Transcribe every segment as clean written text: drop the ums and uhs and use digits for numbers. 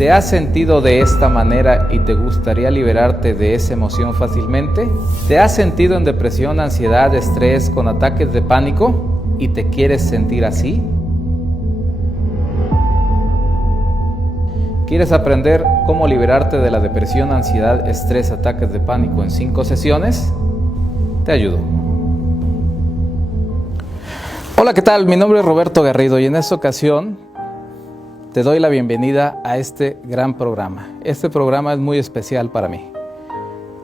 ¿Te has sentido de esta manera y te gustaría liberarte de esa emoción fácilmente? ¿Te has sentido en depresión, ansiedad, estrés, con ataques de pánico y te quieres sentir así? ¿Quieres aprender cómo liberarte de la depresión, ansiedad, estrés, ataques de pánico en 5 sesiones? Te ayudo. Hola, ¿qué tal? Mi nombre es Roberto Garrido y en esta ocasión te doy la bienvenida a este gran programa. Este programa es muy especial para mí.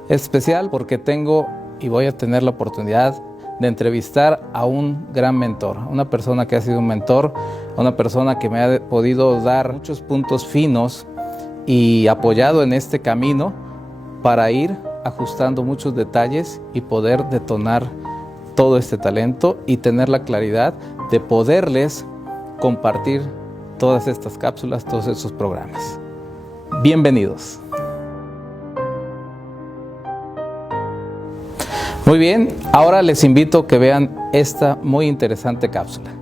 Es especial porque tengo y voy a tener la oportunidad de entrevistar a un gran mentor, una persona que ha sido un mentor, una persona que me ha podido dar muchos puntos finos y apoyado en este camino para ir ajustando muchos detalles y poder detonar todo este talento y tener la claridad de poderles compartir todas estas cápsulas, todos estos programas. Bienvenidos. Muy bien, ahora les invito a que vean esta muy interesante cápsula.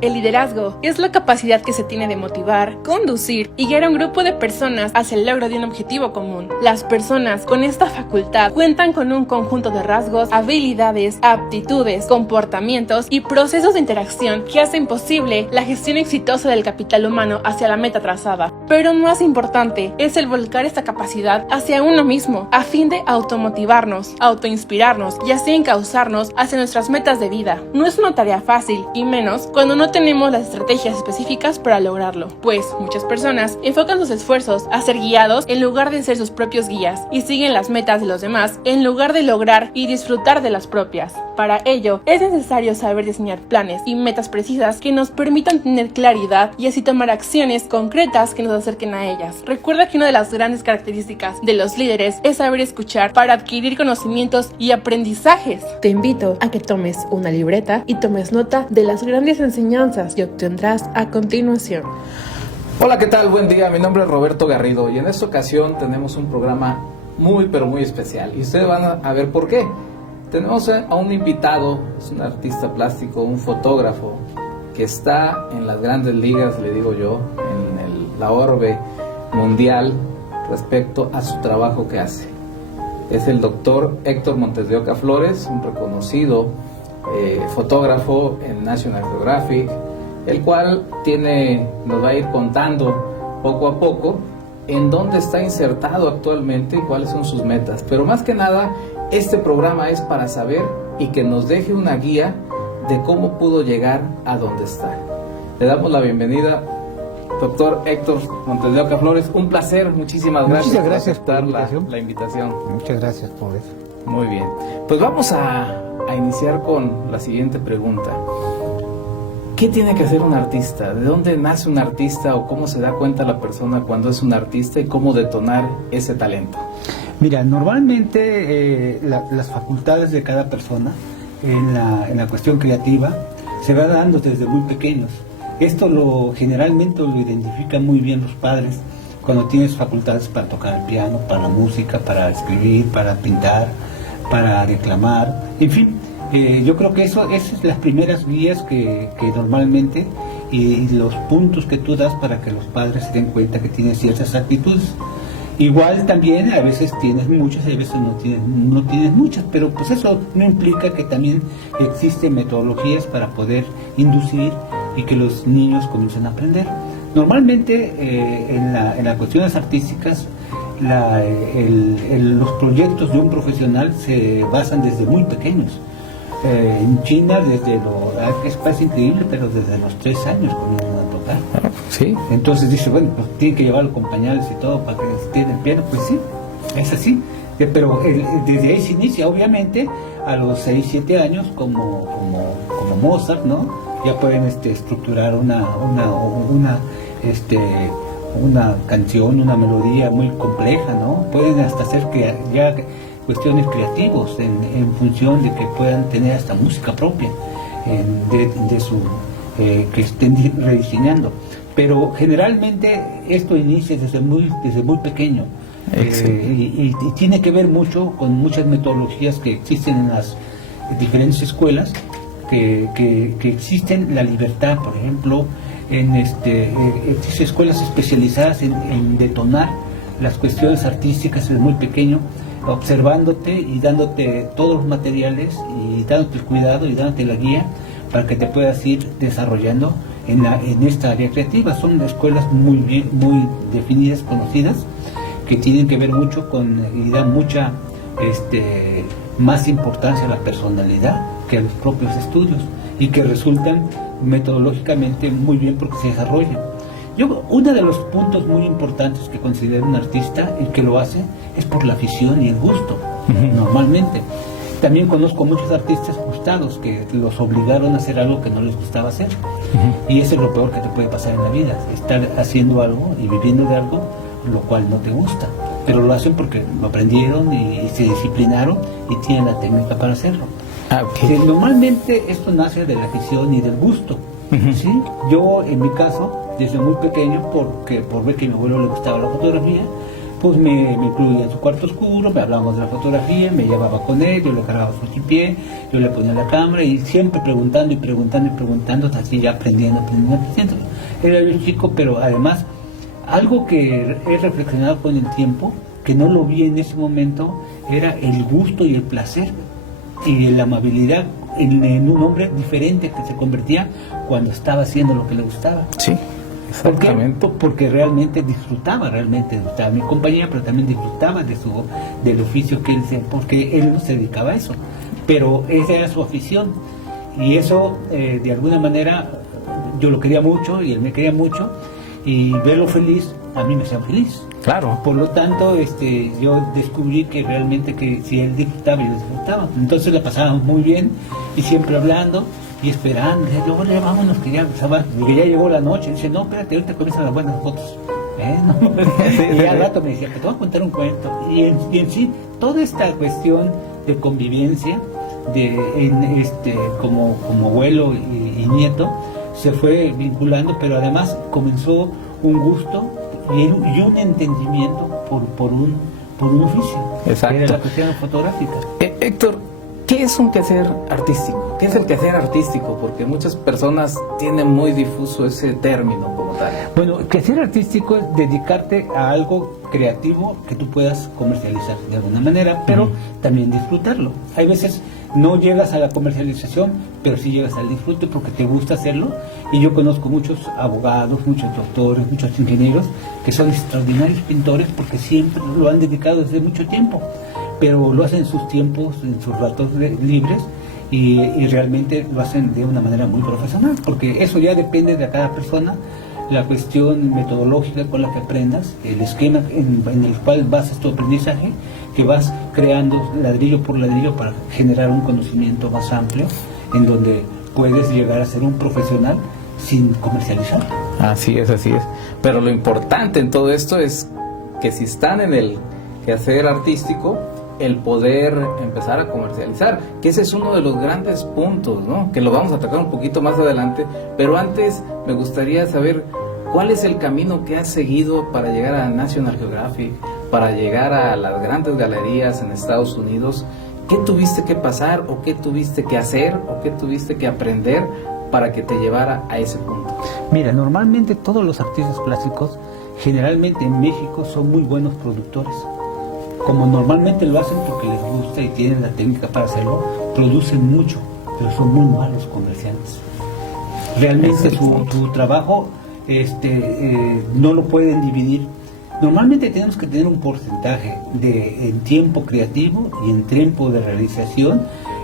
El liderazgo es la capacidad que se tiene de motivar, conducir y guiar a un grupo de personas hacia el logro de un objetivo común. Las personas con esta facultad cuentan con un conjunto de rasgos, habilidades, aptitudes, comportamientos y procesos de interacción que hacen posible la gestión exitosa del capital humano hacia la meta trazada. Pero más importante es el volcar esta capacidad hacia uno mismo, a fin de automotivarnos, autoinspirarnos y así encauzarnos hacia nuestras metas de vida. No es una tarea fácil, y menos cuando no tenemos las estrategias específicas para lograrlo, pues muchas personas enfocan sus esfuerzos a ser guiados en lugar de ser sus propios guías y siguen las metas de los demás en lugar de lograr y disfrutar de las propias. Para ello, es necesario saber diseñar planes y metas precisas que nos permitan tener claridad y así tomar acciones concretas que nos acerquen a ellas. Recuerda que una de las grandes características de los líderes es saber escuchar para adquirir conocimientos y aprendizajes. Te invito a que tomes una libreta y tomes nota de las grandes enseñanzas que obtendrás a continuación. Hola, ¿qué tal? Buen día, mi nombre es Roberto Garrido y en esta ocasión tenemos un programa muy pero muy especial y ustedes van a ver por qué. Tenemos a un invitado, es un artista plástico, un fotógrafo que está en las grandes ligas, le digo yo, en la orbe mundial respecto a su trabajo que hace. Es el doctor Héctor Montes de Oca Flores, un reconocido fotógrafo en National Geographic, el cual nos va a ir contando poco a poco en dónde está insertado actualmente y cuáles son sus metas. Pero más que nada, este programa es para saber y que nos deje una guía de cómo pudo llegar a donde está. Le damos la bienvenida, doctor Héctor Montes de Oca Flores. Un placer, muchísimas gracias por aceptar la invitación. Muchas gracias por eso. Muy bien, pues vamos a iniciar con la siguiente pregunta. ¿Qué tiene que hacer un artista? ¿De dónde nace un artista o cómo se da cuenta la persona cuando es un artista y cómo detonar ese talento? Mira, normalmente las facultades de cada persona en la cuestión creativa se va dando desde muy pequeños. Esto generalmente lo identifican muy bien los padres cuando tienes facultades para tocar el piano, para la música, para escribir, para pintar, para declamar, en fin. Yo creo que esas son las primeras guías que normalmente y los puntos que tú das para que los padres se den cuenta que tienes ciertas actitudes. Igual también a veces tienes muchas y a veces no tienes muchas, pero pues eso no implica que también existen metodologías para poder inducir y que los niños comiencen a aprender. Normalmente en las cuestiones artísticas los proyectos de un profesional se basan desde muy pequeños. En China es casi increíble, pero desde los 3 años comienzan a tocar. Sí. Entonces dice, bueno, pues tienen que llevarlo con pañales y todo para que estén el piano. Pues sí, es así. Pero desde ahí se inicia, obviamente, a los 6, 7 años, como Mozart, ¿no? Ya pueden estructurar una canción, una melodía muy compleja, ¿no? Pueden hasta hacer ya cuestiones creativos en función de que puedan tener hasta música propia que estén rediseñando. Pero generalmente esto inicia desde muy pequeño. Y tiene que ver mucho con muchas metodologías que existen en las diferentes escuelas que existen la libertad, por ejemplo, existen escuelas especializadas en detonar las cuestiones artísticas desde muy pequeño, observándote y dándote todos los materiales y dándote el cuidado y dándote la guía para que te puedas ir desarrollando en esta área creativa. Son escuelas muy definidas, conocidas, que tienen que ver mucho y dan mucha más importancia a la personalidad que a los propios estudios, y que resultan metodológicamente muy bien porque se desarrollan. Uno de los puntos muy importantes que considero un artista y que lo hace es por la afición y el gusto, normalmente. También conozco muchos artistas frustrados que los obligaron a hacer algo que no les gustaba hacer, y eso es lo peor que te puede pasar en la vida, estar haciendo algo y viviendo de algo lo cual no te gusta, pero lo hacen porque lo aprendieron y se disciplinaron y tienen la técnica para hacerlo. Normalmente esto nace de la afición y del gusto. ¿Sí? Yo, en mi caso, desde muy pequeño, por ver que a mi abuelo le gustaba la fotografía, pues me incluía en su cuarto oscuro, me hablábamos de la fotografía, me llevaba con él, yo le cargaba su tripié, yo le ponía la cámara y siempre preguntando, así ya aprendiendo. Era yo chico, pero además, algo que he reflexionado con el tiempo, que no lo vi en ese momento, era el gusto y el placer y la amabilidad en un hombre diferente que se convertía cuando estaba haciendo lo que le gustaba. Sí, exactamente. Porque realmente disfrutaba mi compañía, pero también disfrutaba del oficio que él hacía, porque él no se dedicaba a eso, pero esa era su afición, y eso de alguna manera yo lo quería mucho y él me quería mucho, y verlo feliz a mí me hacía feliz. Claro. Por lo tanto, yo descubrí que realmente que si él disfrutaba, yo disfrutaba. Entonces la pasábamos muy bien y siempre hablando y esperando. Y luego ya vámonos, que ya llegó la noche. Y dice, no, espérate, ahorita comienzan las buenas fotos. Y al rato me decía, que te voy a contar un cuento. Y en sí, toda esta cuestión de convivencia, como abuelo y nieto, se fue vinculando, pero además comenzó un gusto y un entendimiento por un oficio. Exacto. Era la cuestión fotográfica. Héctor, ¿qué es un quehacer artístico? ¿Qué es el quehacer artístico? Porque muchas personas tienen muy difuso ese término como tal. Bueno, quehacer artístico es dedicarte a algo creativo que tú puedas comercializar de alguna manera, pero también disfrutarlo. Hay veces no llegas a la comercialización, pero sí llegas al disfrute porque te gusta hacerlo. Y yo conozco muchos abogados, muchos doctores, muchos ingenieros que son extraordinarios pintores porque siempre lo han dedicado desde mucho tiempo, pero lo hacen en sus tiempos, en sus ratos libres, y realmente lo hacen de una manera muy profesional, porque eso ya depende de cada persona, la cuestión metodológica con la que aprendas, el esquema en el cual basas tu aprendizaje, que vas creando ladrillo por ladrillo para generar un conocimiento más amplio, en donde puedes llegar a ser un profesional sin comercializar. Así es. Pero lo importante en todo esto es que si están en el quehacer artístico, el poder empezar a comercializar, que ese es uno de los grandes puntos, ¿no? Que lo vamos a tocar un poquito más adelante, pero antes me gustaría saber cuál es el camino que has seguido para llegar a National Geographic, para llegar a las grandes galerías en Estados Unidos. ¿Qué tuviste que pasar o qué tuviste que hacer o qué tuviste que aprender para que te llevara a ese punto? Mira, normalmente todos los artistas clásicos, generalmente en México, son muy buenos productores. Como normalmente lo hacen porque les gusta y tienen la técnica para hacerlo, producen mucho, pero son muy malos comerciantes. Realmente su trabajo no lo pueden dividir. Normalmente tenemos que tener un porcentaje en tiempo creativo y en tiempo de realización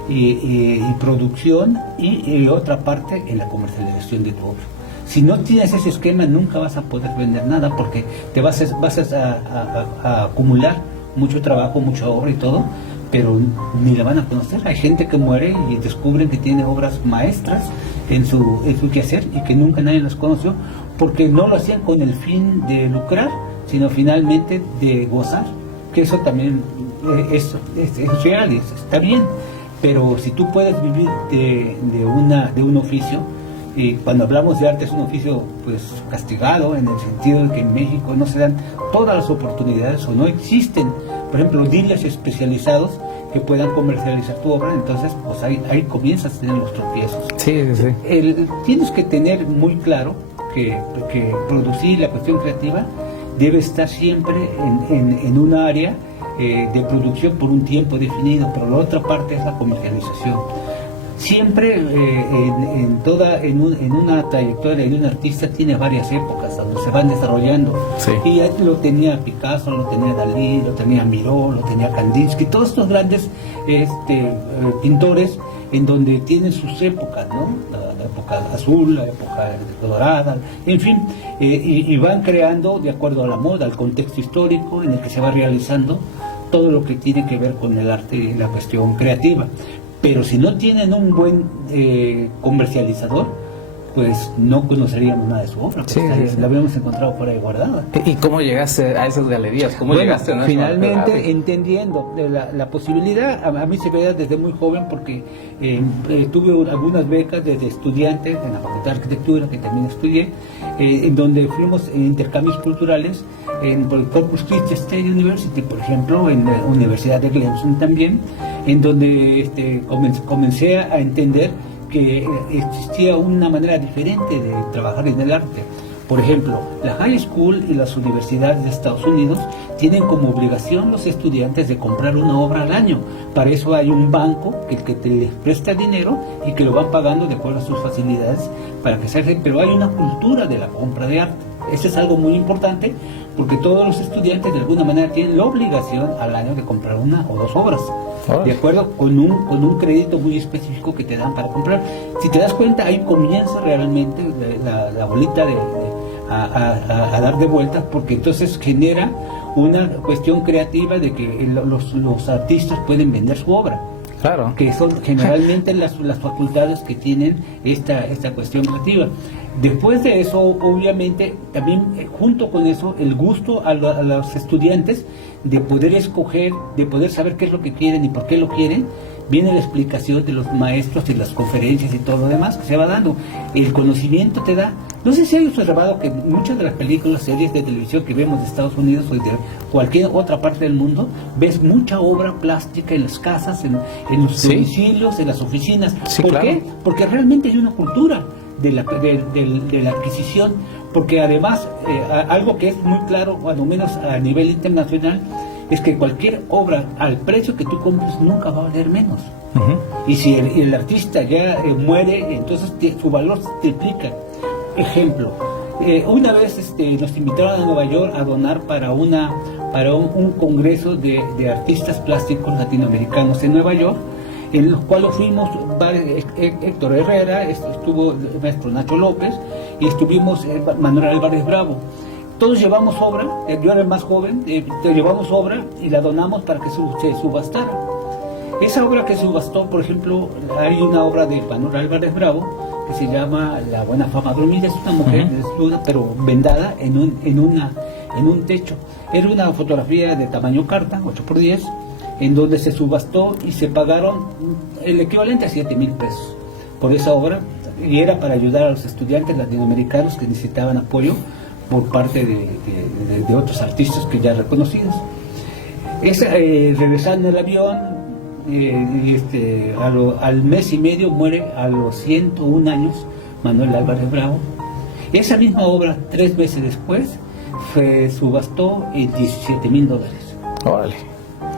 y producción, y otra parte en la comercialización de tu obra. Si no tienes ese esquema, nunca vas a poder vender nada, porque te vas a acumular mucho trabajo, mucha obra y todo, pero ni la van a conocer. Hay gente que muere y descubren que tiene obras maestras en su quehacer y que nunca nadie las conoció, porque no lo hacían con el fin de lucrar, sino finalmente de gozar, que eso también es real, está bien. Pero si tú puedes vivir de un oficio, y cuando hablamos de arte es un oficio pues castigado, en el sentido de que en México no se dan todas las oportunidades o no existen por ejemplo, dealers especializados que puedan comercializar tu obra, entonces pues ahí comienzas a tener los tropiezos. Sí, sí, sí. Tienes que tener muy claro que producir la cuestión creativa debe estar siempre en un área de producción por un tiempo definido, pero la otra parte es la comercialización. Siempre en una trayectoria de un artista tiene varias épocas donde se van desarrollando. Sí. Y ya lo tenía Picasso, lo tenía Dalí, lo tenía Miró, lo tenía Kandinsky, todos estos grandes pintores en donde tienen sus épocas, ¿no? La época azul, la época dorada, en fin, y van creando de acuerdo a la moda, al contexto histórico en el que se va realizando todo lo que tiene que ver con el arte y la cuestión creativa. Pero si no tienen un buen comercializador, pues no conoceríamos nada de su obra, sí, sí. la habíamos encontrado por ahí guardada. ¿Y cómo llegaste a esas galerías? ¿Cómo llegaste a finalmente entendiendo la posibilidad? A mí se veía desde muy joven porque tuve algunas becas desde estudiante en la Facultad de Arquitectura, que también estudié, en donde fuimos en intercambios culturales por el Corpus Christi State University, por ejemplo, en la Universidad de Clemson también, en donde comencé a entender que existía una manera diferente de trabajar en el arte. Por ejemplo, la high school y las universidades de Estados Unidos tienen como obligación los estudiantes de comprar una obra al año. Para eso hay un banco que te les presta dinero y que lo van pagando de acuerdo a sus facilidades para que se haga. Pero hay una cultura de la compra de arte. Eso es algo muy importante porque todos los estudiantes de alguna manera tienen la obligación al año de comprar una o dos obras, de acuerdo con un crédito muy específico que te dan para comprar. Si te das cuenta, ahí comienza realmente la bolita a dar de vueltas, porque entonces genera una cuestión creativa de que los artistas pueden vender su obra. Claro. Que son generalmente las facultades que tienen esta cuestión creativa. Después de eso, obviamente, también junto con eso, el gusto a los estudiantes de poder escoger, de poder saber qué es lo que quieren y por qué lo quieren, viene la explicación de los maestros y las conferencias y todo lo demás que se va dando. El conocimiento te da. No sé si hay observado que muchas de las películas, series de televisión que vemos de Estados Unidos o de cualquier otra parte del mundo, ves mucha obra plástica en las casas, en los domicilios, en las oficinas. Sí, ¿Por claro. qué? Porque realmente hay una cultura de la adquisición, porque además algo que es muy claro, cuando menos a nivel internacional, es que cualquier obra al precio que tú compres nunca va a valer menos. Uh-huh. Y si el artista ya muere, entonces su valor se triplica. Ejemplo, una vez nos invitaron a Nueva York a donar para un congreso de artistas plásticos latinoamericanos en Nueva York, en los cuales fuimos Héctor Herrera, estuvo el maestro Nacho López y estuvimos Manuel Álvarez Bravo. Todos llevamos obra, yo era el más joven, llevamos obra y la donamos para que se subastara. Esa obra que subastó, por ejemplo, hay una obra de Manuel Álvarez Bravo que se llama La Buena Fama Dormida. Es una mujer desnuda, pero vendada en un techo. Era una fotografía de tamaño carta, 8x10, en donde se subastó y se pagaron el equivalente a 7,000 pesos por esa obra, y era para ayudar a los estudiantes latinoamericanos que necesitaban apoyo por parte de otros artistas que ya reconocidos. Regresando en el avión, al mes y medio muere a los 101 años Manuel Álvarez Bravo. Esa misma obra, 3 meses después, se subastó en $17,000. Órale.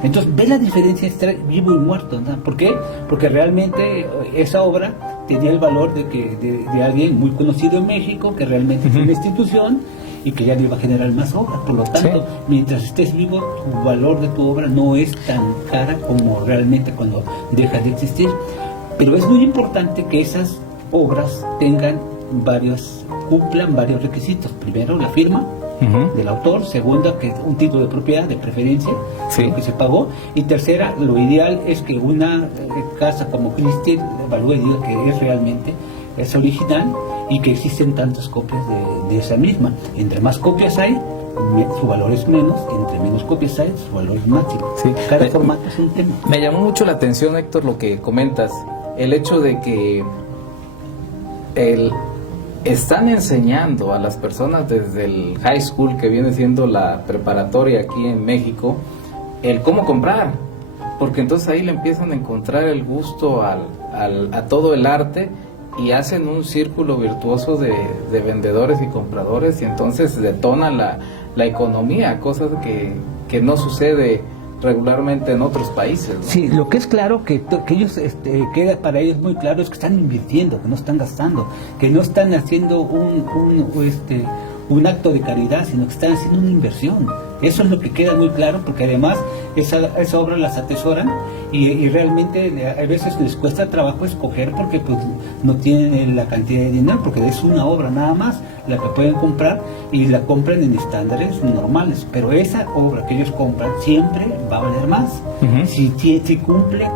Entonces, ve la diferencia entre vivo y muerto, ¿no? ¿Por qué? Porque realmente esa obra tenía el valor de alguien muy conocido en México, que realmente fue una institución y que ya le iba a generar más obras. Por lo tanto, mientras estés vivo, tu valor de tu obra no es tan cara como realmente cuando deja de existir. Pero es muy importante que esas obras cumplan varios requisitos. Primero, la firma del autor. Segunda, que un título de propiedad, de preferencia, que se pagó. Y tercera, lo ideal es que una casa como Christie evalúe y diga que es original y que existen tantas copias de esa misma. Entre más copias hay, su valor es menos. Entre menos copias hay, su valor es máximo. Cada formato es un tema. Me llamó mucho la atención, Héctor, lo que comentas, el hecho de que están enseñando a las personas desde el high school, que viene siendo la preparatoria aquí en México, el cómo comprar, porque entonces ahí le empiezan a encontrar el gusto a todo el arte y hacen un círculo virtuoso de vendedores y compradores, y entonces detona la economía, cosa que no sucede regularmente en otros países, ¿no? Sí, lo que es claro que ellos, queda para ellos muy claro es que están invirtiendo, que no están gastando, que no están haciendo un acto de caridad, sino que están haciendo una inversión. Eso es lo que queda muy claro, porque además esa obra las atesoran y realmente a veces les cuesta trabajo escoger porque pues no tienen la cantidad de dinero, porque es una obra nada más la que pueden comprar y la compran en estándares normales, pero esa obra que ellos compran siempre va a valer más. Si cumple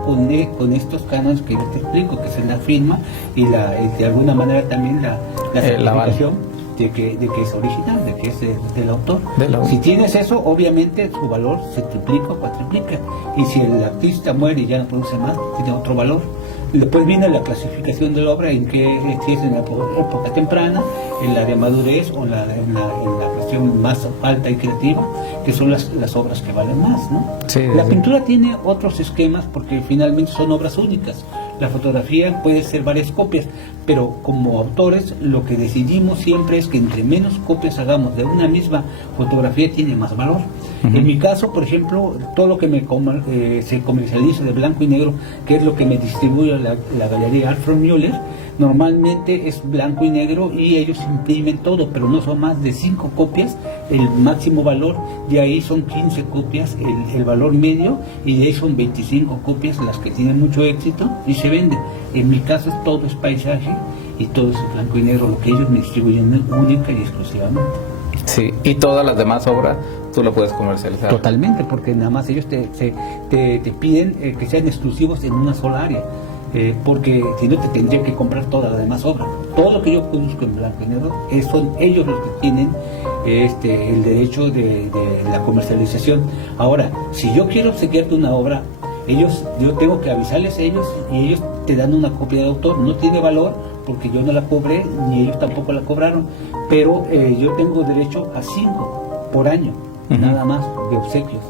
con estos cánones que yo te explico, que es la firma y de alguna manera también la certificación de que es original, de que es del autor. Si tienes eso, obviamente su valor se triplica o cuatriplica, y si el artista muere y ya no produce más, tiene otro valor. Después viene la clasificación de la obra, en que si es en la época temprana, en la de madurez o en la cuestión más alta y creativa, que son las obras que valen más, ¿no? Sí, la pintura tiene otros esquemas porque finalmente son obras únicas. La fotografía puede ser varias copias, pero como autores lo que decidimos siempre es que entre menos copias hagamos de una misma fotografía tiene más valor. En mi caso, por ejemplo, todo lo que se comercializa de blanco y negro, que es lo que me distribuye la galería Alfred Müller, normalmente es blanco y negro y ellos imprimen todo, pero no son más de 5 copias el máximo valor, de ahí son 15 copias el valor medio, y de ahí son 25 copias las que tienen mucho éxito y se venden. En mi caso todo es paisaje y todo es blanco y negro, lo que ellos me distribuyen única y exclusivamente. Sí, y todas las demás obras tú lo puedes comercializar. Totalmente, porque nada más ellos te piden que sean exclusivos en una sola área. Porque si no te tendría que comprar toda la demás obra. Todo lo que yo produzco en blanco y negro son ellos los que tienen el derecho de la comercialización. Ahora, si yo quiero obsequiarte una obra, yo tengo que avisarles a ellos y ellos te dan una copia de autor. No tiene valor porque yo no la cobré ni ellos tampoco la cobraron, pero yo tengo derecho a 5 por año, nada más, de obsequios.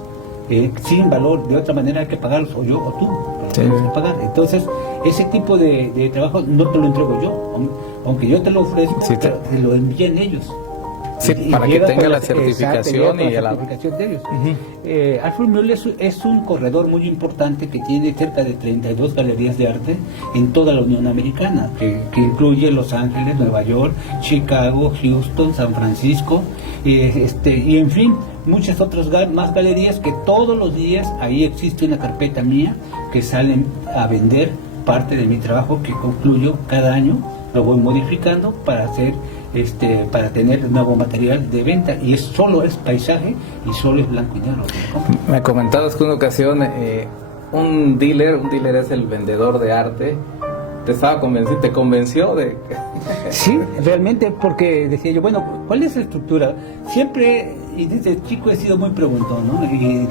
Sin valor, de otra manera hay que pagarlos, o yo o tú, pero tienes que pagar. Entonces, ese tipo de trabajo no te lo entrego yo, aunque yo te lo ofrezco, te lo envíen ellos. Sí, para que tenga la certificación y la certificación de ellos. Alfred Müller es un corredor muy importante que tiene cerca de 32 galerías de arte en toda la Unión Americana, que incluye Los Ángeles, Nueva York, Chicago, Houston, San Francisco, y en fin, muchas otras más galerías que todos los días ahí existe una carpeta mía que salen a vender parte de mi trabajo que concluyo cada año, lo voy modificando para hacer para tener nuevo material de venta, y solo es paisaje y solo es blanco y negro. Me comentabas que en una ocasión un dealer es el vendedor de arte, te convenció de... Sí, realmente, porque decía yo, bueno, ¿cuál es la estructura? Siempre, y desde chico he sido muy preguntón, ¿no? Y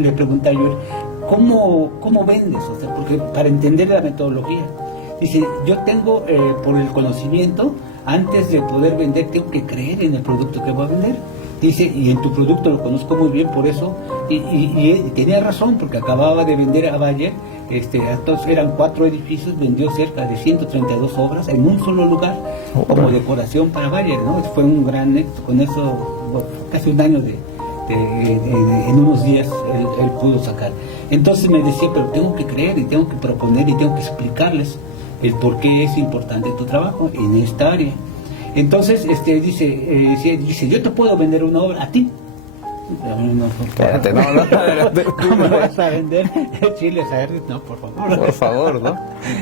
le preguntaba yo, ¿cómo vendes? O sea, porque para entender la metodología. Dice, yo tengo, por el conocimiento, antes de poder vender, tengo que creer en el producto que voy a vender. Dice, y en tu producto lo conozco muy bien, por eso, y tenía razón, porque acababa de vender a Bayer, entonces eran 4 edificios, vendió cerca de 132 obras en un solo lugar, como decoración para Bayer, ¿no? Fue un gran éxito, con eso, casi un año en unos días él pudo sacar. Entonces me decía, pero tengo que creer, y tengo que proponer, y tengo que explicarles el por qué es importante tu trabajo en esta área. Entonces dice, yo te puedo vender una obra a ti. Espérate, no. ¿Cómo me vas a vender chiles a Ernest? No, por favor. Por favor, ¿no?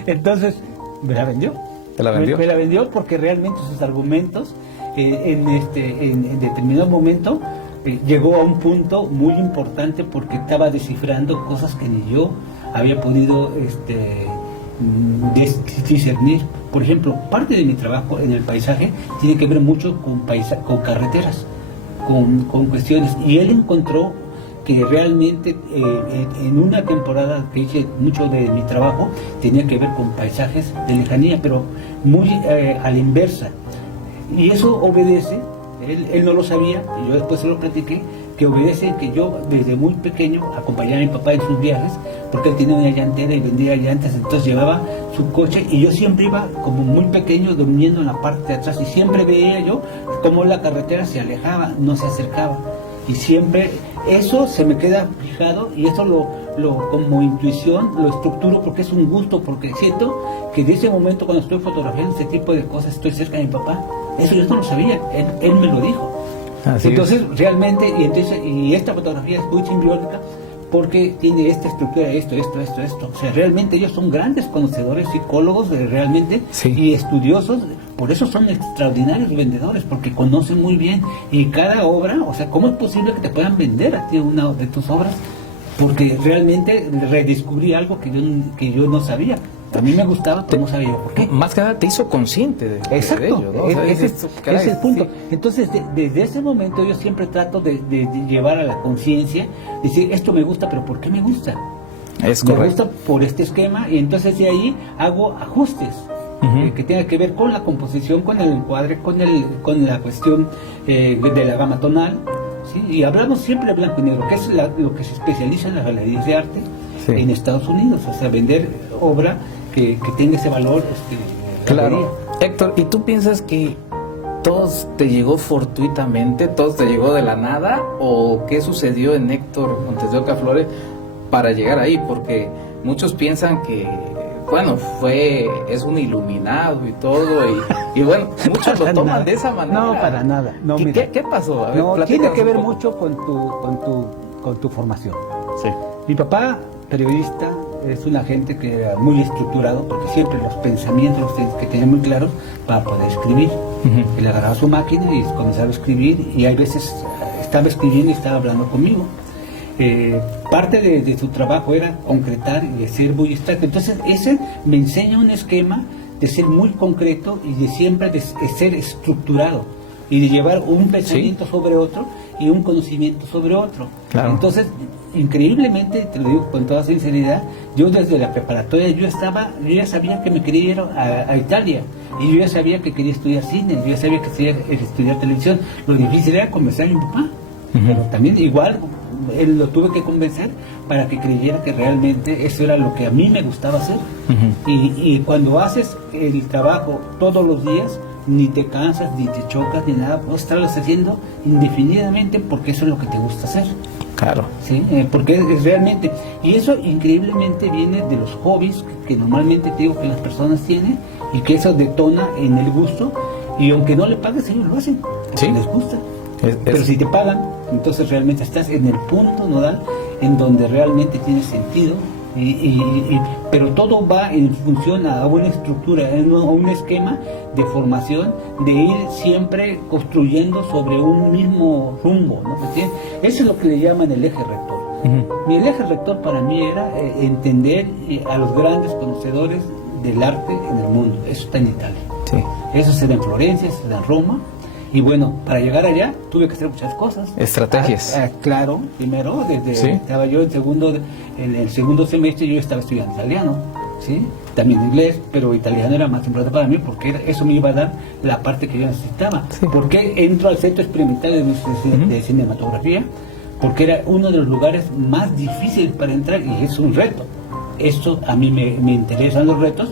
Entonces, me la vendió. ¿Te la vendió? Me la vendió porque realmente sus argumentos en determinado momento llegó a un punto muy importante, porque estaba descifrando cosas que ni yo había podido discernir. Por ejemplo, parte de mi trabajo en el paisaje tiene que ver mucho con carreteras, con cuestiones, y él encontró que realmente en una temporada que hice mucho de mi trabajo tenía que ver con paisajes de lejanía, pero muy a la inversa, y eso obedece Él no lo sabía, y yo después se lo platiqué, que obedece que yo desde muy pequeño acompañaba a mi papá en sus viajes, porque él tenía una llantera y vendía llantas, entonces llevaba su coche y yo siempre iba como muy pequeño durmiendo en la parte de atrás y siempre veía yo cómo la carretera se alejaba, no se acercaba. Y siempre eso se me queda fijado y eso lo como intuición lo estructuro porque es un gusto, porque siento que de ese momento cuando estoy fotografiando ese tipo de cosas estoy cerca de mi papá. Eso yo no lo sabía, él me lo dijo. Así entonces es. Realmente, y esta fotografía es muy simbiótica porque tiene esta estructura, esto. O sea, realmente ellos son grandes conocedores, psicólogos realmente, sí. Y estudiosos. Por eso son extraordinarios vendedores, porque conocen muy bien. Y cada obra, o sea, ¿cómo es posible que te puedan vender a ti una de tus obras? Porque realmente redescubrí algo que yo no sabía. A mí me gustaba, pero no sabía yo por qué. Más que nada te hizo consciente de Exacto, ello, ¿no? O sea, ese es el punto. Sí. Entonces, desde ese momento yo siempre trato de llevar a la conciencia, decir, esto me gusta, pero ¿por qué me gusta? Es me correcto. gusta por este esquema, y entonces de ahí hago ajustes que tengan que ver con la composición, con el encuadre, con la cuestión de la gama tonal, ¿sí? Y hablamos siempre de blanco y negro, que es lo que se especializa en las galerías de arte en Estados Unidos, o sea, vender obra que tenga ese valor. Claro. Héctor, ¿y tú piensas que todo te llegó fortuitamente, todo te llegó de la nada, o qué sucedió en Héctor Montes de Oca Flores para llegar ahí? Porque muchos piensan que, bueno, es un iluminado y todo, y bueno, muchos lo toman de esa manera. No, para nada. No, ¿Qué pasó? A ver, no, tiene que ver un poco. mucho con tu formación. Sí. Mi papá, periodista, es una gente que era muy estructurado, porque siempre los pensamientos que tenía muy claros para poder escribir. Él agarraba su máquina y comenzaba a escribir, y hay veces estaba escribiendo y estaba hablando conmigo. Parte de su trabajo era concretar y ser muy exacto. Entonces ese me enseña un esquema de ser muy concreto y de siempre de ser estructurado y de llevar un pensamiento sobre otro y un conocimiento sobre otro. Claro. Entonces, increíblemente, te lo digo con toda sinceridad, yo desde la preparatoria yo ya sabía que me quería ir a Italia, y yo ya sabía que quería estudiar cine, yo ya sabía que quería estudiar televisión. Lo difícil era convencer a mi papá, pero también igual él lo tuve que convencer para que creyera que realmente eso era lo que a mí me gustaba hacer. Y cuando haces el trabajo todos los días, ni te cansas, ni te chocas, ni nada, puedes estarlo haciendo indefinidamente porque eso es lo que te gusta hacer. Claro. Sí, porque es realmente, y eso increíblemente viene de los hobbies que normalmente te digo que las personas tienen, y que eso detona en el gusto, y aunque no le pagues ellos lo hacen, Sí. les gusta. Pero si te pagan, entonces realmente estás en el punto nodal en donde realmente tiene sentido, pero todo va en función a una estructura, a un esquema de formación, de ir siempre construyendo sobre un mismo rumbo, ¿no? Eso es lo que le llaman el eje rector. Y el eje rector para mí era entender a los grandes conocedores del arte en el mundo. Eso está en Italia. Sí. Eso se da en Florencia, se da en Roma. Y bueno, para llegar allá tuve que hacer muchas cosas. Estrategias. Claro, primero, estaba yo en el segundo semestre yo estaba estudiando italiano, ¿sí? También inglés, pero italiano era más importante para mí porque eso me iba a dar la parte que yo necesitaba. Sí. Porque entro al Centro Experimental de Cinematografía, porque era uno de los lugares más difíciles para entrar y es un reto. Esto a mí me interesan los retos,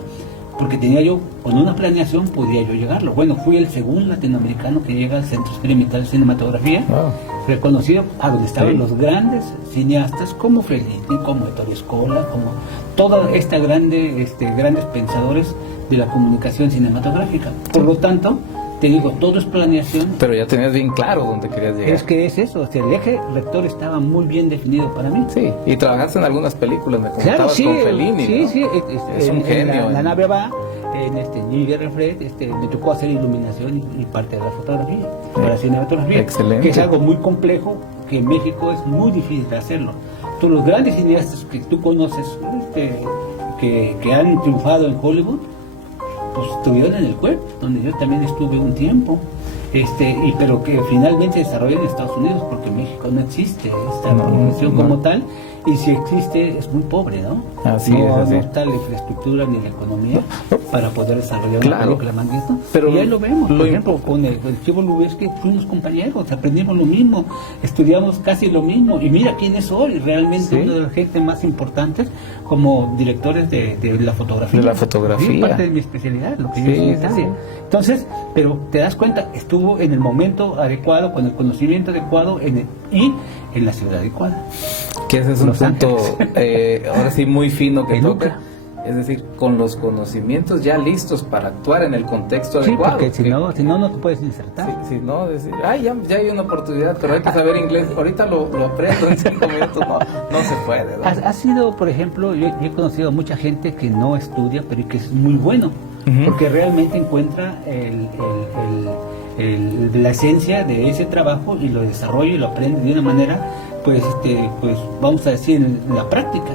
porque tenía yo, con una planeación podía yo llegarlo. Bueno, fui el segundo latinoamericano que llega al Centro Experimental de Cinematografía, reconocido a donde estaban los grandes cineastas como Fellini, como Ettore Scola, como toda esta grandes pensadores de la comunicación cinematográfica. Por lo tanto, te digo, todo es planeación. Pero ya tenías bien claro dónde querías llegar. Es que es eso, o sea, el eje rector estaba muy bien definido para mí. Sí, y trabajaste en algunas películas, me comentabas, sí, con Fellini, sí, ¿no? sí, es un genio. La nave va, en New Guerra Fred, me tocó hacer iluminación y parte de la fotografía, de la cinematografía. Excelente. Que es algo muy complejo, que en México es muy difícil de hacerlo. Todos los grandes cineastas que tú conoces, que han triunfado en Hollywood, pues estuvieron en el CUEP, donde yo también estuve un tiempo, pero que finalmente se desarrolló en Estados Unidos, porque en México no existe esta producción como tal, y si existe es muy pobre, ¿no? Así no es. está la infraestructura ni la economía para poder desarrollar Claro. una película Manguito. Pero y ahí lo vemos, lo por ejemplo, con el Chivo Lubeski fuimos compañeros, aprendimos lo mismo, estudiamos casi lo mismo, y mira quién es hoy, realmente Sí. uno de las gente más importantes como directores de la fotografía. De la fotografía. Sí, parte de mi especialidad, lo que Sí, yo hice en sí, Italia. sí. Entonces, pero te das cuenta, estuvo en el momento adecuado, con el conocimiento adecuado y en la ciudad adecuada. Que ese es un Los punto, Ángeles. ahora sí, muy fino que En toca. Luca. Es decir, con los conocimientos ya listos para actuar en el contexto Sí, adecuado. porque si que- no, no te puedes insertar. Sí, sí, no, decir, ay, ya hay una oportunidad, pero hay que saber inglés. Ahorita lo aprendo en 5 minutos. No se puede. ¿no? Ha sido, por ejemplo, yo he conocido a mucha gente que no estudia, pero que es muy bueno, Ujú. porque realmente encuentra la esencia de ese trabajo y lo desarrolla y lo aprende de una manera, pues vamos a decir, en la práctica.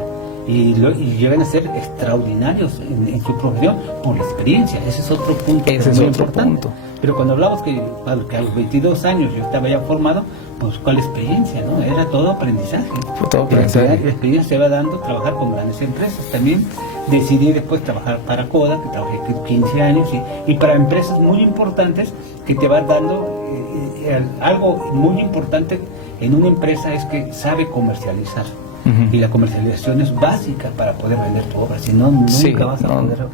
Y llegan a ser extraordinarios en su profesión por la experiencia. Ese es otro punto. Ese es muy otro importante. punto. Pero cuando hablamos que a los 22 años yo estaba ya formado, pues ¿cuál experiencia? ¿No? Era todo aprendizaje. Fue todo aprendizaje. La experiencia se va dando trabajar con grandes empresas. También decidí después trabajar para Kodak, que trabajé 15 años, y para empresas muy importantes que te van dando algo muy importante en una empresa es que sabe comercializar. Ujú. Y la comercialización es básica para poder vender tu obra, si no, nunca Sí, vas a no. poder.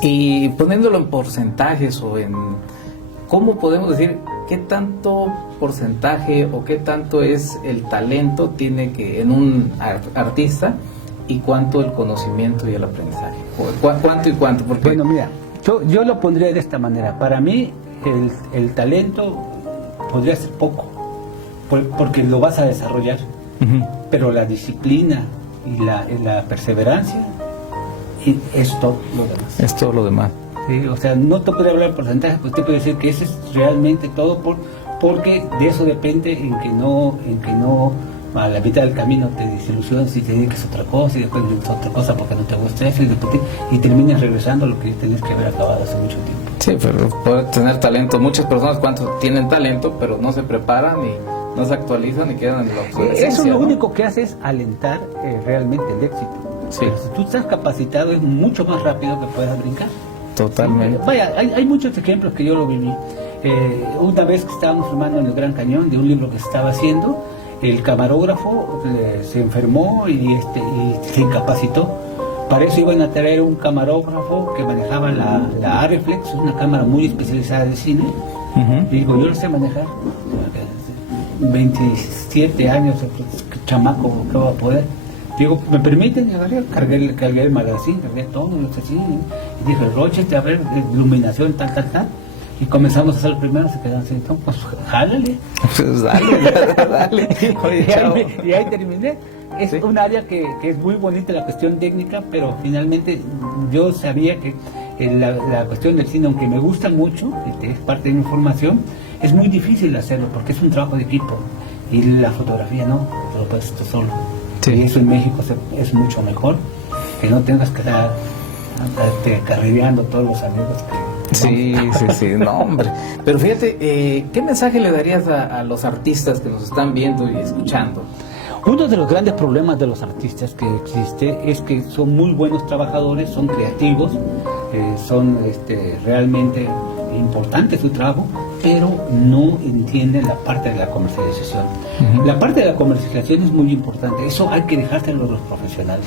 Y poniéndolo en porcentajes o en... ¿Cómo podemos decir qué tanto porcentaje o qué tanto es el talento tiene que en un artista y cuánto el conocimiento y el aprendizaje? ¿Cuánto y cuánto? Porque Bueno, mira, yo lo pondría de esta manera. Para mí, el talento podría ser poco, porque lo vas a desarrollar. Ujú. Pero la disciplina y la perseverancia es todo lo demás. Es todo lo demás. ¿Sí? O sea, no te puedo hablar de porcentaje, pues te puedo decir que ese es realmente todo porque de eso depende en que no a la mitad del camino te desilusiones y te dediques a otra cosa y después dedicas a otra cosa porque no te gusta eso y terminas regresando a lo que tenías que haber acabado hace mucho tiempo. Sí, pero puede tener talento. Muchas personas tienen talento, pero no se preparan y no se actualizan y quedan en la obsolescencia. Eso lo ¿no? único que hace es alentar realmente el éxito. Sí. Pero si tú estás capacitado es mucho más rápido que puedas brincar. Totalmente. Vaya, hay muchos ejemplos que yo lo viví. Una vez que estábamos filmando en el Gran Cañón de un libro que se estaba haciendo, el camarógrafo se enfermó y se incapacitó. Para eso iban a traer un camarógrafo que manejaba la Ariflex, una cámara muy especializada de cine. Ujú. Y digo, yo lo sé manejar. 27 años, chamaco, ¿qué va a poder? Digo, ¿me permiten? Cargué el magazine, cargué todo, así, y dije, Rochester, a ver, iluminación, tal. Y comenzamos a hacer el primero, se quedaron así, entonces, pues, jálale. Pues dale. Oye, chavo. y ahí terminé. Es Sí. un área que es muy bonita la cuestión técnica, pero finalmente yo sabía que la cuestión del cine, aunque me gusta mucho, es parte de mi formación, es muy difícil hacerlo porque es un trabajo de equipo y la fotografía no, te lo puedes tú solo. Sí. Y eso en México es mucho mejor, que no tengas que estar carrereando todos los amigos que Sí, no, hombre. Pero fíjate, ¿qué mensaje le darías a los artistas que nos están viendo y escuchando? Uno de los grandes problemas de los artistas que existe es que son muy buenos trabajadores, son creativos, son realmente importantes su trabajo, pero no entienden la parte de la comercialización. Ujú. La parte de la comercialización es muy importante, eso hay que dejárselo a los profesionales.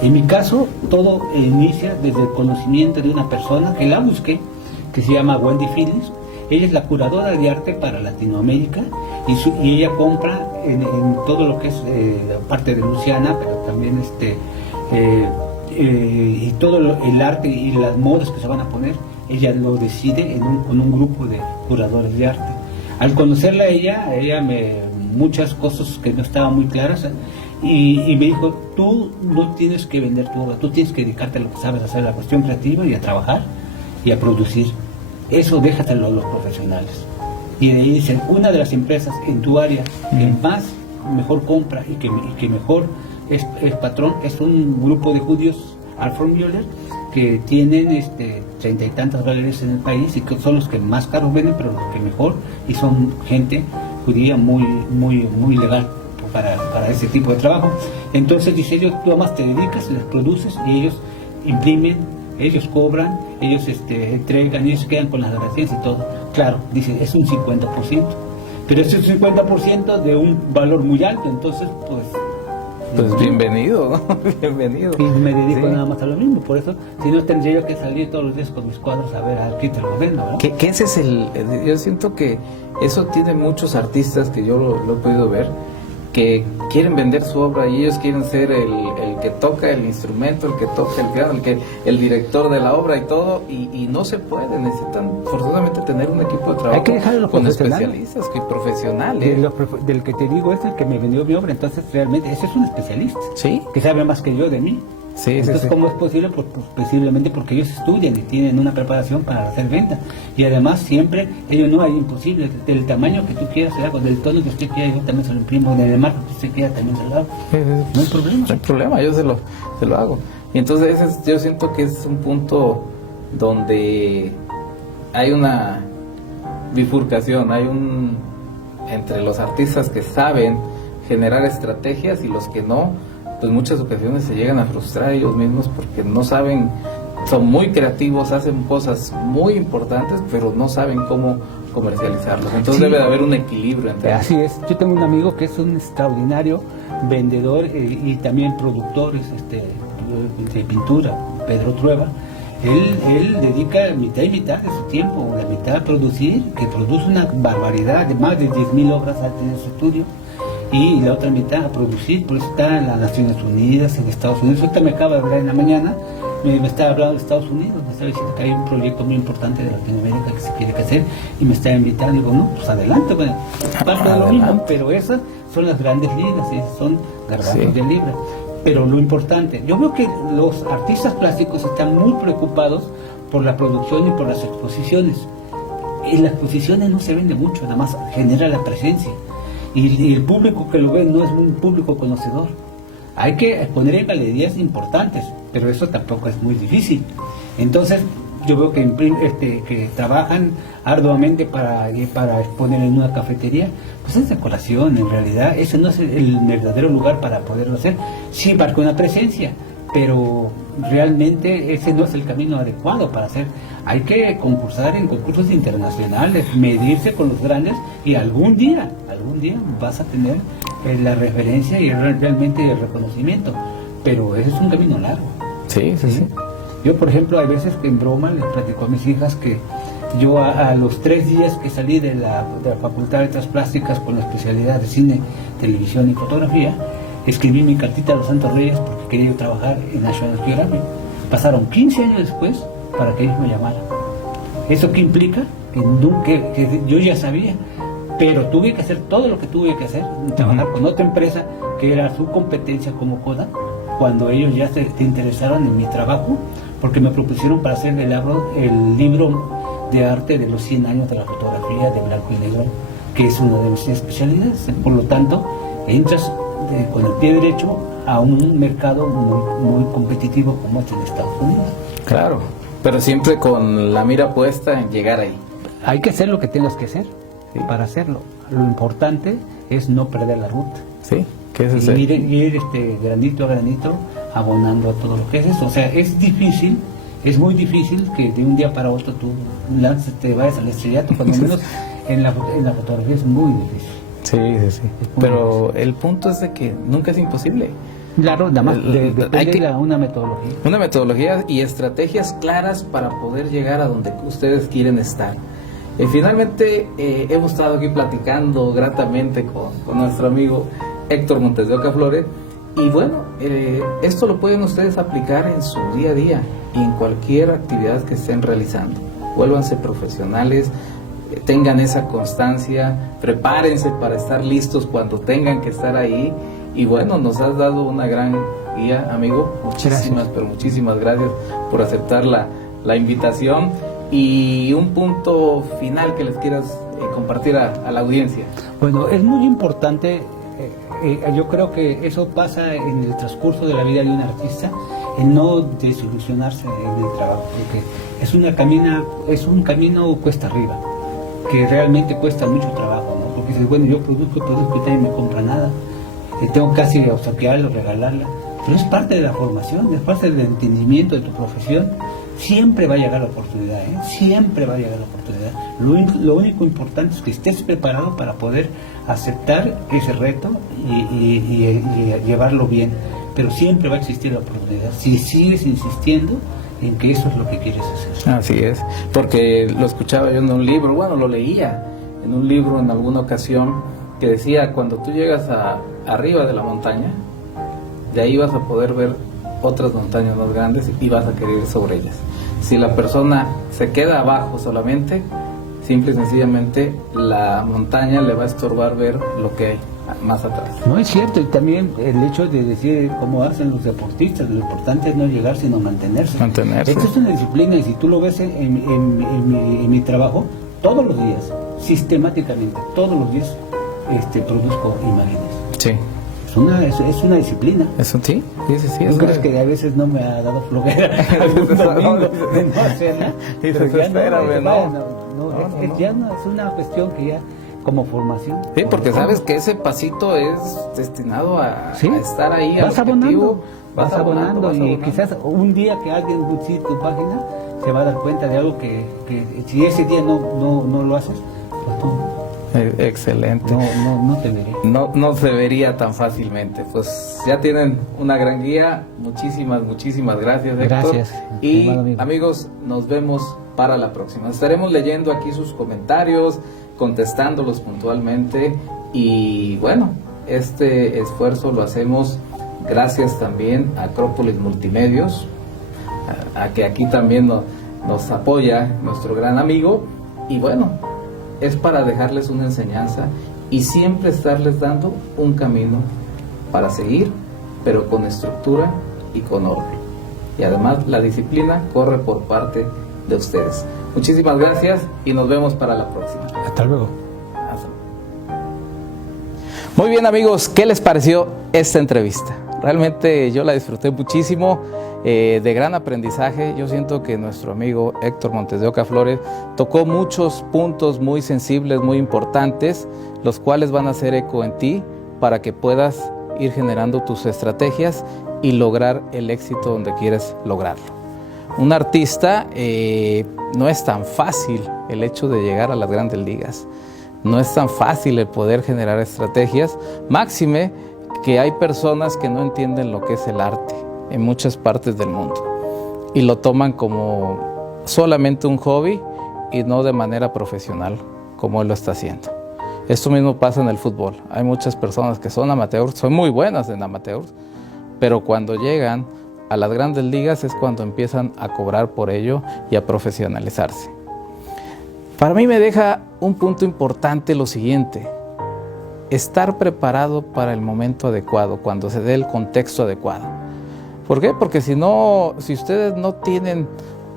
En mi caso, todo inicia desde el conocimiento de una persona que la busqué, que se llama Wendy Phillips. Ella es la curadora de arte para Latinoamérica y ella compra en todo lo que es la parte de Luciana, pero también y todo el arte y las modas que se van a poner, ella lo decide con un grupo de curadores de arte. Al conocerla ella muchas cosas que no estaban muy claras, y me dijo, tú no tienes que vender tu obra, tú tienes que dedicarte a lo que sabes hacer, la cuestión creativa y a trabajar y a producir. Eso déjatelo a los profesionales. Y de ahí dicen, una de las empresas en tu área que mejor compra y que mejor es patrón, es un grupo de judíos, Alfred Müller, que tienen 30 y tantas galerías en el país y que son los que más caros venden, pero los que mejor, y son gente judía muy legal, para ese tipo de trabajo. Entonces dice, ellos, tú además te dedicas, les produces y ellos imprimen, ellos cobran, ellos entregan, ellos quedan con las ganancias y todo. Claro, dice, es un 50%, pero es un 50% de un valor muy alto, entonces pues bienvenido, ¿no? Bienvenido. Y me dedico Sí. nada más a lo mismo, por eso, si no tendría yo que salir todos los días con mis cuadros a ver a quién te lo vendo, ¿verdad? Que ese es yo siento que eso tiene muchos artistas que yo lo he podido ver, que quieren vender su obra y ellos quieren ser el que toca el instrumento, el que toca el piano, el director de la obra y todo, y no se puede, necesitan forzosamente tener un equipo de trabajo. Hay que dejarlo con profesional. especialistas y profesionales. Del que te digo es el que me vendió mi obra, entonces realmente ese es un especialista, Sí, que sabe más que yo de mí. sí, Entonces, sí. ¿cómo es posible? Pues posiblemente porque ellos estudian y tienen una preparación para hacer venta. Y además siempre, ellos no hay imposible, del tamaño que tú quieras, del tono que usted quiera, yo también se lo imprimo, del marco que usted quiera, también se lo hago. No hay problema. No hay problema, yo se lo hago. Y entonces yo siento que es un punto donde hay una bifurcación, entre los artistas que saben generar estrategias y los que no, pues muchas ocasiones se llegan a frustrar ellos mismos porque no saben, son muy creativos, hacen cosas muy importantes, pero no saben cómo comercializarlos. Entonces Sí. debe de haber un equilibrio entre Así es, yo tengo un amigo que es un extraordinario vendedor y también productor de pintura, Pedro Trueba. Él dedica mitad y mitad de su tiempo, la mitad a producir, que produce una barbaridad de más de 10.000 obras en su estudio, y la otra mitad a producir, por eso está en las Naciones Unidas, en Estados Unidos. Ahorita me acaba de hablar en la mañana, me está hablando de Estados Unidos, me está diciendo que hay un proyecto muy importante de Latinoamérica que se quiere hacer y me está invitando. Digo, no, pues adelante, bueno, parte de lo mismo, Adelante. pero esas son las grandes ligas, esas son garbanzos Sí. de libra. Pero lo importante, yo veo que los artistas plásticos están muy preocupados por la producción y por las exposiciones. En las exposiciones no se vende mucho, nada más genera la presencia. Y el público que lo ve no es un público conocedor. Hay que poner en galerías importantes, pero eso tampoco es muy difícil. Entonces, yo veo que trabajan arduamente para exponer en una cafetería, pues es decoración, en realidad. Ese no es el verdadero lugar para poderlo hacer. Sí, marca una presencia, pero realmente ese no es el camino adecuado para hacer. Hay que concursar en concursos internacionales, medirse con los grandes y algún día vas a tener la referencia y realmente el reconocimiento, pero ese es un camino largo. Sí, sí, sí. Yo, por ejemplo, hay veces que en broma les platico a mis hijas que yo a los 3 días que salí de la Facultad de Letras Plásticas con la especialidad de cine, televisión y fotografía, escribí mi cartita a los Santos Reyes porque quería yo trabajar en National Geographic. Pasaron 15 años después para que ellos me llamaran. ¿Eso qué implica? Que yo ya sabía, pero tuve que hacer todo lo que tuve que hacer, trabajar con otra empresa que era su competencia como Kodak, cuando ellos ya se interesaron en mi trabajo, porque me propusieron para hacer el libro de arte de los 100 años de la fotografía de blanco y negro, que es una de mis especialidades. Por lo tanto, entras con el pie derecho a un mercado muy competitivo como es en Estados Unidos. Claro, pero siempre con la mira puesta en llegar ahí. Hay que hacer lo que tengas que hacer para hacerlo. Lo importante es no perder la ruta. Sí, que es Y ir granito a granito abonando a todo lo que es eso. O sea, es difícil, es muy difícil que de un día para otro tú te vayas al estrellato, cuando menos en la fotografía es muy difícil. Sí, sí, sí. Pero el punto es de que nunca es imposible. Claro, nada más depende hay que- de una metodología. Una metodología y estrategias claras para poder llegar a donde ustedes quieren estar. Finalmente, hemos estado aquí platicando gratamente con nuestro amigo Héctor Montes de Oca Flores. Y bueno, esto lo pueden ustedes aplicar en su día a día y en cualquier actividad que estén realizando. Vuélvanse profesionales, tengan esa constancia, prepárense para estar listos cuando tengan que estar ahí. Y bueno, nos has dado una gran guía, amigo. Muchísimas gracias por aceptar la invitación. Y un punto final que les quieras compartir a la audiencia. Bueno, es muy importante, yo creo que eso pasa en el transcurso de la vida de un artista, en no desilusionarse en el trabajo, porque es un camino cuesta arriba, que realmente cuesta mucho trabajo, ¿no? Porque dices, bueno, yo produzco y nadie me compra nada. tengo casi que obsequiarla o regalarla, pero es parte de la formación, es parte del entendimiento de tu profesión. Siempre va a llegar la oportunidad, siempre va a llegar la oportunidad. Lo único importante es que estés preparado para poder aceptar ese reto y llevarlo bien, pero siempre va a existir la oportunidad si sigues insistiendo en que eso es lo que quieres hacer. Así es, porque lo escuchaba yo en un libro, bueno, lo leía en un libro en alguna ocasión, que decía, cuando tú llegas arriba de la montaña, de ahí vas a poder ver otras montañas más grandes y vas a querer ir sobre ellas. Si la persona se queda abajo solamente, simple y sencillamente la montaña le va a estorbar ver lo que hay más atrás. No es cierto, y también el hecho de decir cómo hacen los deportistas, lo importante es no llegar sino mantenerse. Esto es una disciplina, y si tú lo ves en mi trabajo, todos los días, sistemáticamente, todos los días produzco imágenes. Sí. Es una disciplina. Eso sí. ¿No crees que a veces no me ha dado flojera algún domingo de no hacerla? Pero ya no, es una cuestión que ya como formación. Sí, porque sabes que ese pasito es destinado a estar ahí. Vas abonando, y quizás un día que alguien visite tu página se va a dar cuenta de algo que si ese día no lo haces, pues tú... Excelente. No te veré. No se vería tan fácilmente. Pues ya tienen una gran guía. Muchísimas gracias, Héctor. Gracias. Y amigos, nos vemos para la próxima. Estaremos leyendo aquí sus comentarios, contestándolos puntualmente. Y bueno, este esfuerzo lo hacemos gracias también a Acrópolis Multimedios, a que aquí también nos apoya nuestro gran amigo. Y bueno, es para dejarles una enseñanza y siempre estarles dando un camino para seguir, pero con estructura y con orden. Y además la disciplina corre por parte de ustedes. Muchísimas gracias y nos vemos para la próxima. Hasta luego. Muy bien, amigos, ¿qué les pareció esta entrevista? Realmente yo la disfruté muchísimo. De gran aprendizaje. Yo siento que nuestro amigo Héctor Montes de Oca Flores tocó muchos puntos muy sensibles, muy importantes, los cuales van a hacer eco en ti para que puedas ir generando tus estrategias y lograr el éxito donde quieres lograrlo. Un artista no es tan fácil el hecho de llegar a las grandes ligas, no es tan fácil el poder generar estrategias, máxime que hay personas que no entienden lo que es el arte en muchas partes del mundo y lo toman como solamente un hobby y no de manera profesional como él lo está haciendo. Esto mismo pasa en el fútbol. Hay muchas personas que son amateurs, son muy buenas en amateurs, pero cuando llegan a las grandes ligas es cuando empiezan a cobrar por ello y a profesionalizarse. Para mí me deja un punto importante lo siguiente: estar preparado para el momento adecuado, cuando se dé el contexto adecuado. ¿Por qué? Porque si ustedes no tienen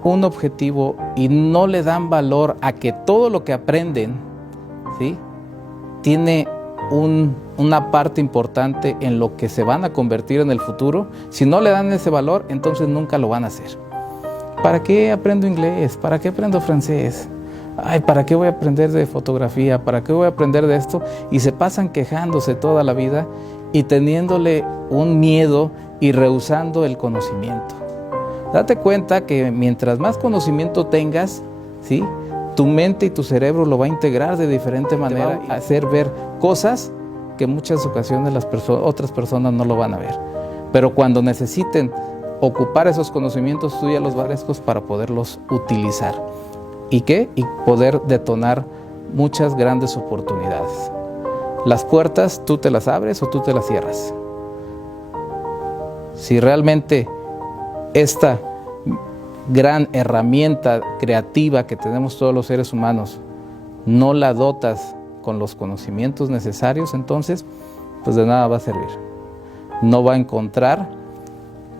un objetivo y no le dan valor a que todo lo que aprenden, ¿sí?, tiene una parte importante en lo que se van a convertir en el futuro, si no le dan ese valor, entonces nunca lo van a hacer. ¿Para qué aprendo inglés? ¿Para qué aprendo francés? Ay, ¿para qué voy a aprender de fotografía? ¿Para qué voy a aprender de esto? Y se pasan quejándose toda la vida y teniéndole un miedo y rehusando el conocimiento. Date cuenta que mientras más conocimiento tengas, ¿sí?, tu mente y tu cerebro lo va a integrar de diferente manera, a hacer ver cosas que en muchas ocasiones otras personas no lo van a ver. Pero cuando necesiten ocupar esos conocimientos, tú ya los vas para poderlos utilizar. ¿Y qué? Y poder detonar muchas grandes oportunidades. Las puertas, ¿tú te las abres o tú te las cierras? Si realmente esta gran herramienta creativa que tenemos todos los seres humanos no la dotas con los conocimientos necesarios, entonces pues de nada va a servir. No va a encontrar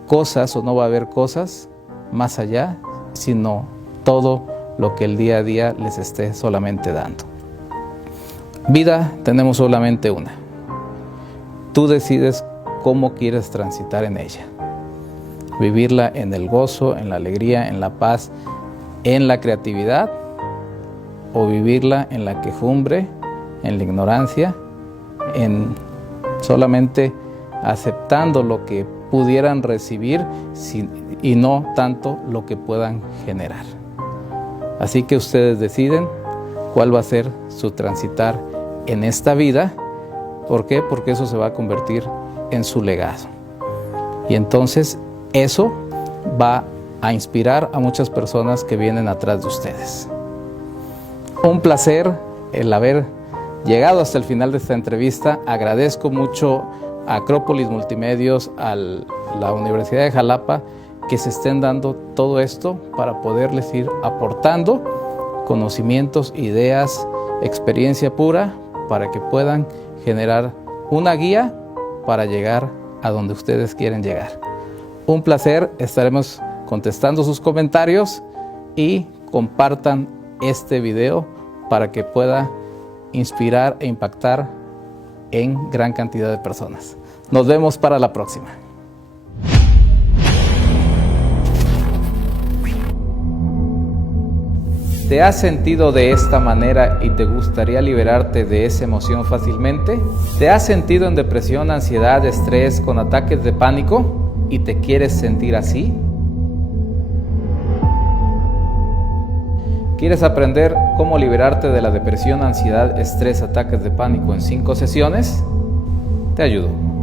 cosas o no va a haber cosas más allá, sino todo lo que el día a día les esté solamente dando. Vida tenemos solamente una. Tú decides cómo quieres transitar en ella. Vivirla en el gozo, en la alegría, en la paz, en la creatividad, o vivirla en la quejumbre, en la ignorancia, en solamente aceptando lo que pudieran recibir y no tanto lo que puedan generar. Así que ustedes deciden cuál va a ser su transitar en esta vida. ¿Por qué? Porque eso se va a convertir en su legado. Y entonces eso va a inspirar a muchas personas que vienen atrás de ustedes. Un placer el haber llegado hasta el final de esta entrevista. Agradezco mucho a Acrópolis Multimedios, a la Universidad de Jalapa, que se estén dando todo esto para poderles ir aportando conocimientos, ideas, experiencia pura, para que puedan generar una guía para llegar a donde ustedes quieren llegar. Un placer, estaremos contestando sus comentarios y compartan este video para que pueda inspirar e impactar en gran cantidad de personas. Nos vemos para la próxima. ¿Te has sentido de esta manera y te gustaría liberarte de esa emoción fácilmente? ¿Te has sentido en depresión, ansiedad, estrés, con ataques de pánico y te quieres sentir así? ¿Quieres aprender cómo liberarte de la depresión, ansiedad, estrés, ataques de pánico en 5 sesiones? Te ayudo.